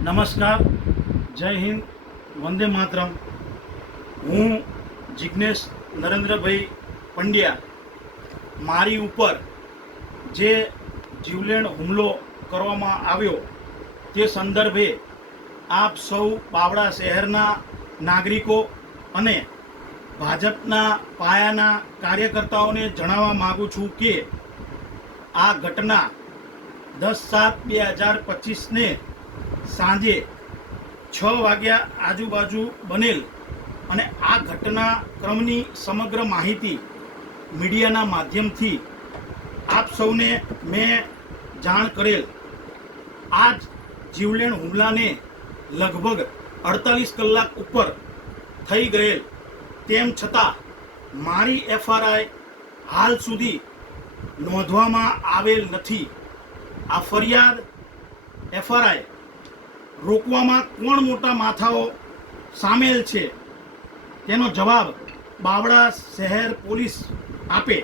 નમસ્કાર, જય હિન્દ, વંદે માતરમ. હું જિગ્નેશ નરેન્દ્રભાઈ પંડ્યા મારી ઉપર જે જીવલેણ હુમલો કરવામાં આવ્યો તે સંદર્ભે આપ સૌ બાવળા શહેરના નાગરિકો અને ભાજપના પાયાના કાર્યકર્તાઓને જણાવવા માગું છું કે આ ઘટના 10/7/2025ને સાંજે 6 વાગ્યા આજુબાજુ બનેલ અને આ ઘટના ક્રમની સમગ્ર માહિતી મીડિયાના માધ્યમથી આપ સૌને મેં જાણ કરેલ. આ જીવલેણ હુમલાને લગભગ 48 કલાક ઉપર થઈ ગયેલ, તેમ છતાં મારી એફઆરઆઈ હાલ સુધી નોંધવામાં આવેલ નથી. આ ફરિયાદ એફઆરઆઈ રોકવામાં કોણ મોટા માથાઓ સામેલ છે તેનો જવાબ બાવળા શહેર પોલીસ આપે.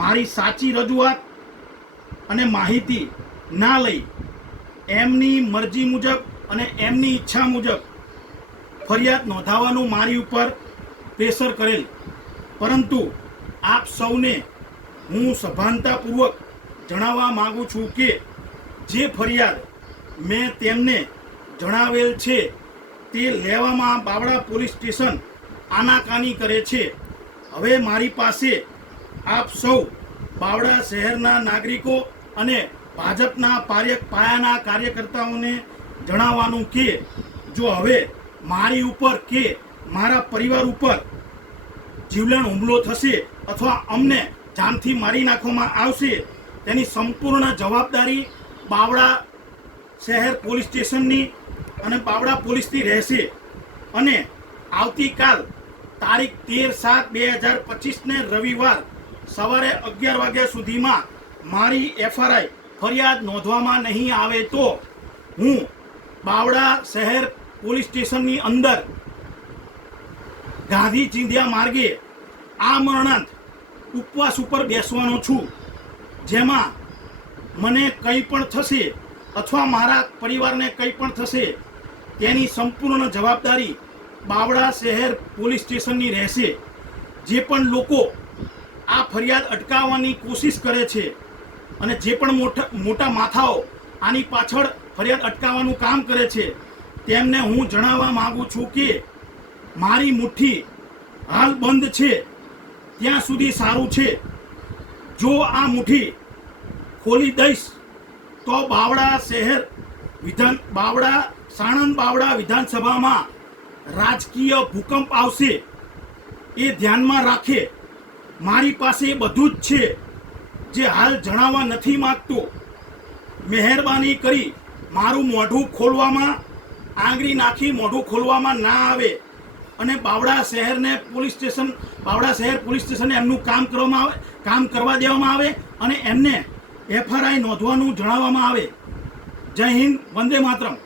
મારી સાચી રજૂઆત અને માહિતી ના લઈ એમની મરજી મુજબ અને એમની ઈચ્છા મુજબ ફરિયાદ નોંધાવવાનું મારી ઉપર પ્રેશર કરેલ. પરંતુ આપ સૌને હું સભાનતાપૂર્વક જણાવવા માગું છું કે જે ફરિયાદ મેં તેમને જણાવેલ છે તે લેવામાં બાવળા પોલીસ સ્ટેશન આનાકાની કરે છે. હવે મારી પાસે આપ સૌ બાવળા શહેરના નાગરિકો અને ભાજપના પાયાના કાર્યકર્તાઓને જણાવવાનું કે જો હવે મારી ઉપર કે મારા પરિવાર ઉપર જીવલેણ હુમલો થશે અથવા અમને જાનથી મારી નાખવામાં આવશે, તેની સંપૂર્ણ જવાબદારી બાવળા શહેર પોલીસ સ્ટેશનની અને બાવળા પોલીસની રહેશે. અને આવતીકાલ તારીખ 13/7/2025ને રવિવાર સવારે 11 વાગ્યા સુધીમાં મારી એફઆરઆઈ ફરિયાદ નોંધવામાં નહીં આવે તો હું બાવળા શહેર પોલીસ સ્ટેશનની અંદર ગાંધી ચિંધ્યા માર્ગે આમરણાંત ઉપવાસ ઉપર બેસવાનો છું. જેમાં મને કંઈ પણ થશે અથવા મારા પરિવારને કંઈ પણ થશે તેની સંપૂર્ણ જવાબદારી બાવળા શહેર પોલીસ સ્ટેશનની રહેશે. જે પણ લોકો આ ફરિયાદ અટકાવવાની કોશિશ કરે છે અને જે પણ મોટા માથાઓ આની પાછળ ફરિયાદ અટકાવવાનું કામ કરે છે તેમને હું જણાવવા માગું છું કે મારી મુઠ્ઠી હાલ બંધ છે ત્યાં સુધી સારું છે. જો આ મુઠ્ઠી ખોલી દઈશ તો બાવળા શહેર સાણંદ બાવળા વિધાનસભામાં રાજકીય ભૂકંપ આવશે. એ ધ્યાનમાં રાખે. મારી પાસે બધું જ છે જે હાલ જણાવવા નથી માગતો. મહેરબાની કરી મારું મોઢું ખોલવામાં આંગળી નાખી મોઢું ખોલવામાં ના આવે અને બાવળા શહેર પોલીસ સ્ટેશને એમનું કામ કરવા દેવામાં આવે અને એમને એફઆરઆઈ નોંધવાનું જણાવવામાં આવે. જય હિન્દ, વંદે માતરમ.